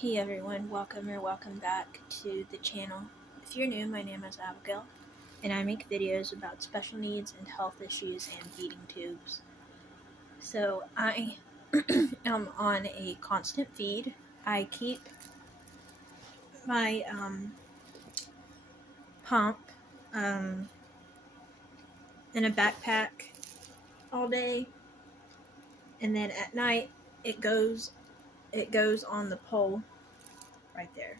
Hey everyone, welcome back to the channel. If you're new, my name is Abigail, and I make videos about special needs and health issues and feeding tubes. So I am on a constant feed. I keep my pump in a backpack all day, and then at night it goes on the pole right there.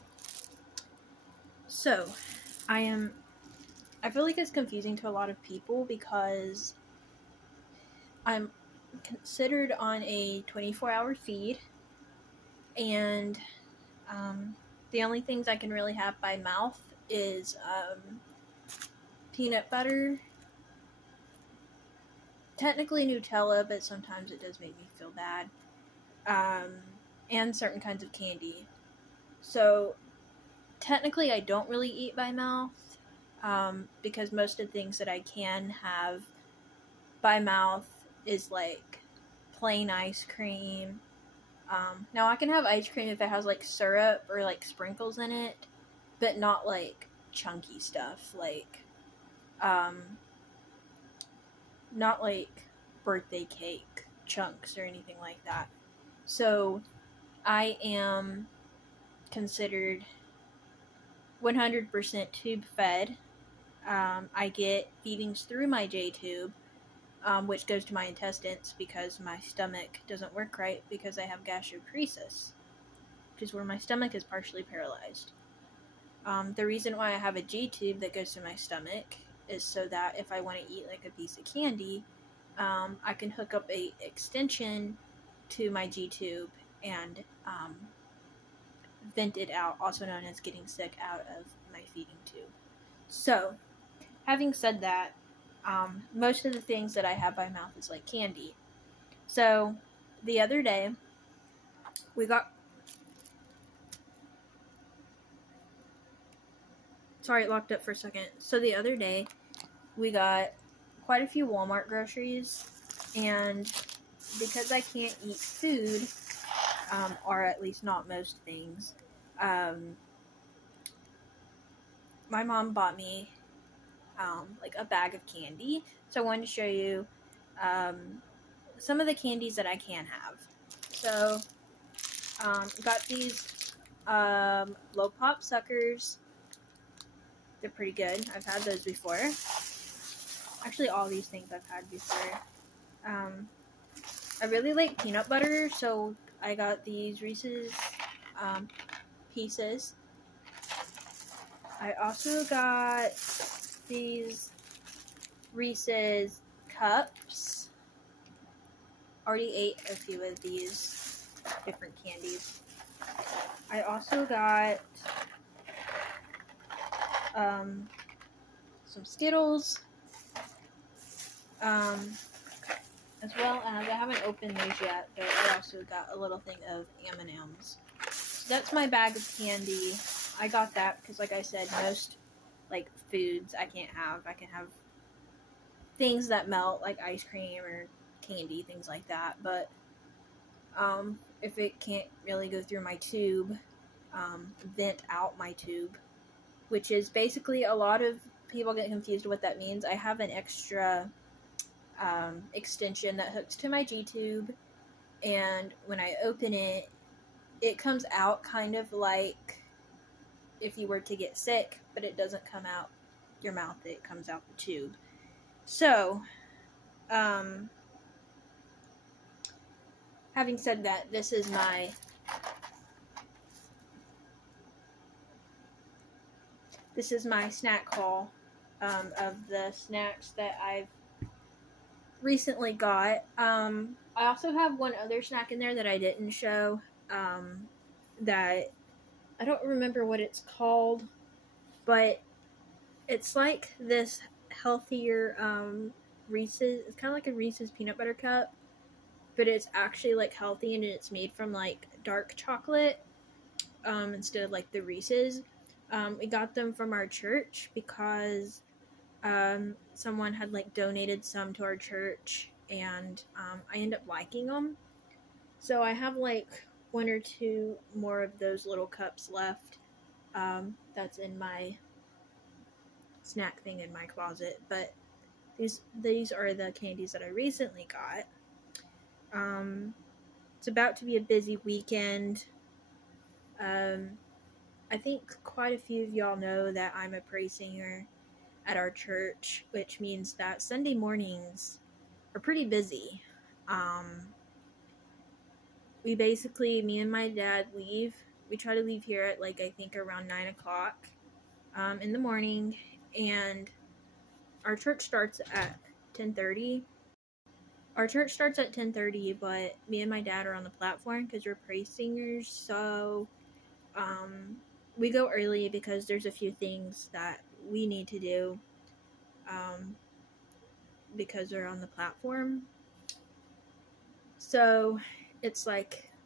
So I feel like it's confusing to a lot of people because I'm considered on a 24-hour feed, and the only things I can really have by mouth is peanut butter, technically Nutella, but sometimes it does make me feel bad, and certain kinds of candy. So technically I don't really eat by mouth, because most of the things that I can have by mouth is like plain ice cream. Now I can have ice cream if it has like syrup or like sprinkles in it, but not like chunky stuff, like not like birthday cake chunks or anything like that. So I am considered 100% tube fed. I get feedings through my J tube, which goes to my intestines because my stomach doesn't work right because I have gastroperesis, which is where my stomach is partially paralyzed. The reason why I have a G tube that goes to my stomach is so that if I want to eat like a piece of candy, I can hook up a extension to my G tube and vent it out, also known as getting sick out of my feeding tube. So, having said that, most of the things that I have by mouth is like candy. So, the other day, we got... Sorry, it locked up for a second. So, the other day, we got quite a few Walmart groceries, and because I can't eat food, or at least not most things, my mom bought me like a bag of candy. So I wanted to show you some of the candies that I can have. So got these low pop suckers. They're pretty good. I've had those before. Actually, all these things I've had before. I really like peanut butter, so I got these Reese's Pieces. I also got these Reese's Cups. Already ate a few of these different candies. I also got some Skittles, as well as, I haven't opened these yet, but I also got a little thing of M&Ms. So that's my bag of candy. I got that because, like I said, most like foods I can't have. I can have things that melt, like ice cream or candy, things like that, but if it can't really go through my tube, vent out my tube, which is basically, a lot of people get confused what that means. I have an extra extension that hooks to my G tube, and when I open it, it comes out kind of like if you were to get sick, but it doesn't come out your mouth, it comes out the tube. So having said that, this is my snack haul of the snacks that I've recently got. I also have one other snack in there that I didn't show, that I don't remember what it's called, but it's like this healthier Reese's. It's kind of like a Reese's peanut butter cup, but it's actually like healthy, and it's made from like dark chocolate instead of like the Reese's. We got them from our church because someone had like donated some to our church, and I ended up liking them. So I have like one or two more of those little cups left. That's in my snack thing in my closet. But these are the candies that I recently got. It's about to be a busy weekend. I think quite a few of y'all know that I'm a praise singer at our church, which means that Sunday mornings are pretty busy. We basically, me and my dad leave. We try to leave here at I think around 9 o'clock in the morning, and our church starts at 10:30. Our church starts at 10:30, but me and my dad are on the platform because we're praise singers, so we go early because there's a few things that we need to do because they're on the platform. So it's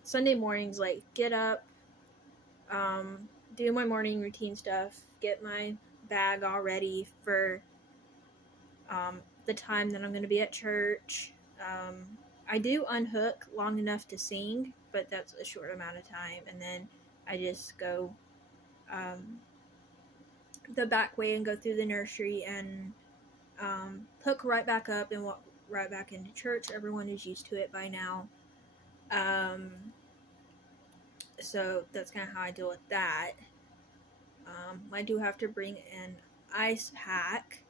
Sunday mornings, get up, do my morning routine stuff, get my bag all ready for the time that I'm going to be at church. I do unhook long enough to sing, but that's a short amount of time, and then I just go the back way and go through the nursery and hook right back up and walk right back into church. Everyone is used to it by now. So that's kind of how I deal with that. I do have to bring an ice pack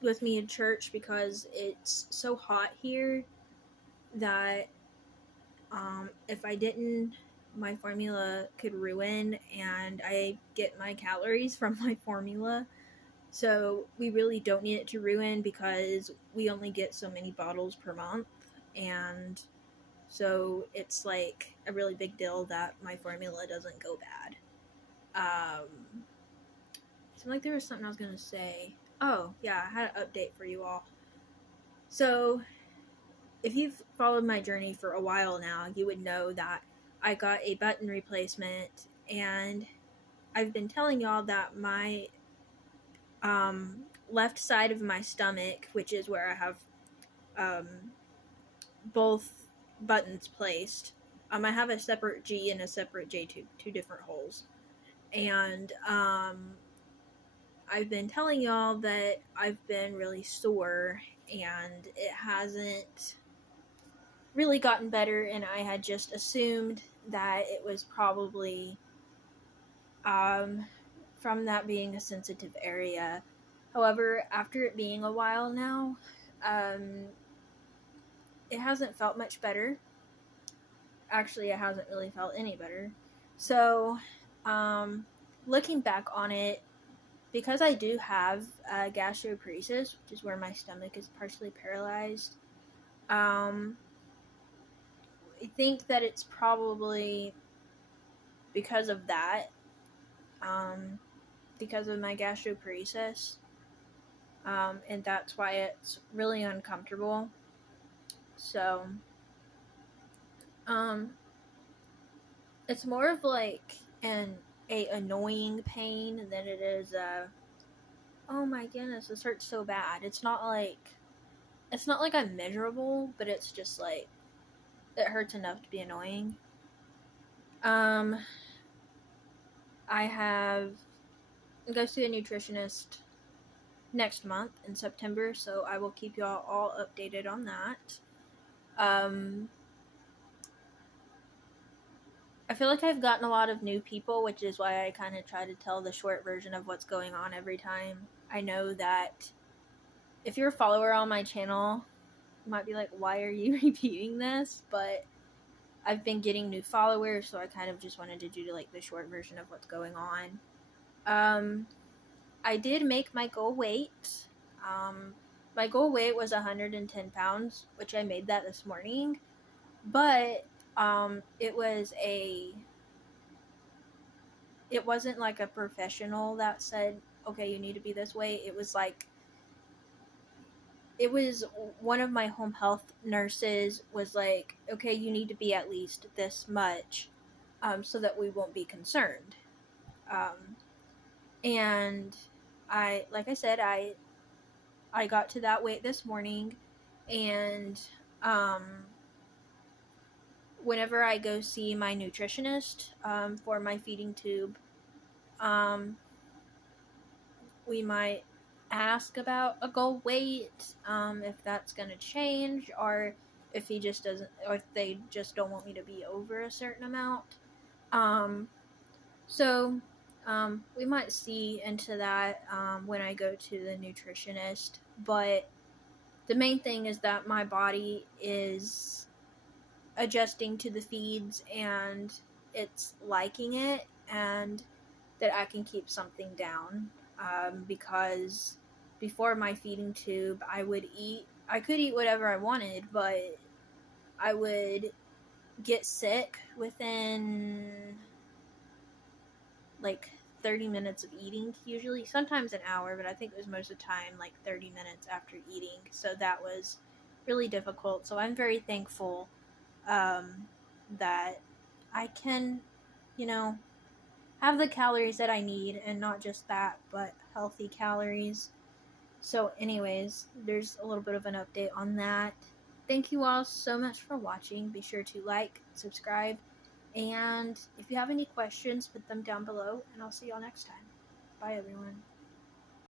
with me in church because it's so hot here that if I didn't, my formula could ruin, and I get my calories from my formula. So we really don't need it to ruin because we only get so many bottles per month, and so it's a really big deal that my formula doesn't go bad. Seemed like there was something I was gonna say. Oh yeah, I had an update for you all. So if you've followed my journey for a while now, you would know that I got a button replacement, and I've been telling y'all that my left side of my stomach, which is where I have both buttons placed, I have a separate G and a separate J tube, two different holes. And I've been telling y'all that I've been really sore, and it hasn't really gotten better, and I had just assumed that it was probably from that being a sensitive area. However, after it being a while now, it hasn't felt much better. Actually, it hasn't really felt any better. So, looking back on it, because I do have gastroperesis, which is where my stomach is partially paralyzed, I think that it's probably because of that, because of my gastroperesis, and that's why it's really uncomfortable. So, it's more of an annoying pain than it is oh my goodness, this hurts so bad. It's not like I'm miserable, but it's just it hurts enough to be annoying. I go see a nutritionist next month in September, so I will keep y'all all updated on that. I feel like I've gotten a lot of new people, which is why I kind of try to tell the short version of what's going on every time. I know that if you're a follower on my channel, you might be like, why are you repeating this? But I've been getting new followers, so I kind of just wanted to do the short version of what's going on. I did make my goal weight. My goal weight was 110 pounds, which I made that this morning. But it wasn't a professional that said, okay, you need to be this way. It was one of my home health nurses was like, okay, you need to be at least this much, so that we won't be concerned. And like I said, I got to that weight this morning, and whenever I go see my nutritionist for my feeding tube, we might ask about a goal weight, if that's going to change, or if he just doesn't, or if they just don't want me to be over a certain amount. So we might see into that when I go to the nutritionist. But the main thing is that my body is adjusting to the feeds and it's liking it, and that I can keep something down. Because before my feeding tube, I could eat whatever I wanted, but I would get sick within like 30 minutes of eating, usually. Sometimes an hour, but I think it was most of the time like 30 minutes after eating. So that was really difficult. So I'm very thankful that I can, you know, have the calories that I need, and not just that, but healthy calories. So, anyways, there's a little bit of an update on that. Thank you all so much for watching. Be sure to like, subscribe, and if you have any questions, put them down below, and I'll see y'all next time. Bye, everyone.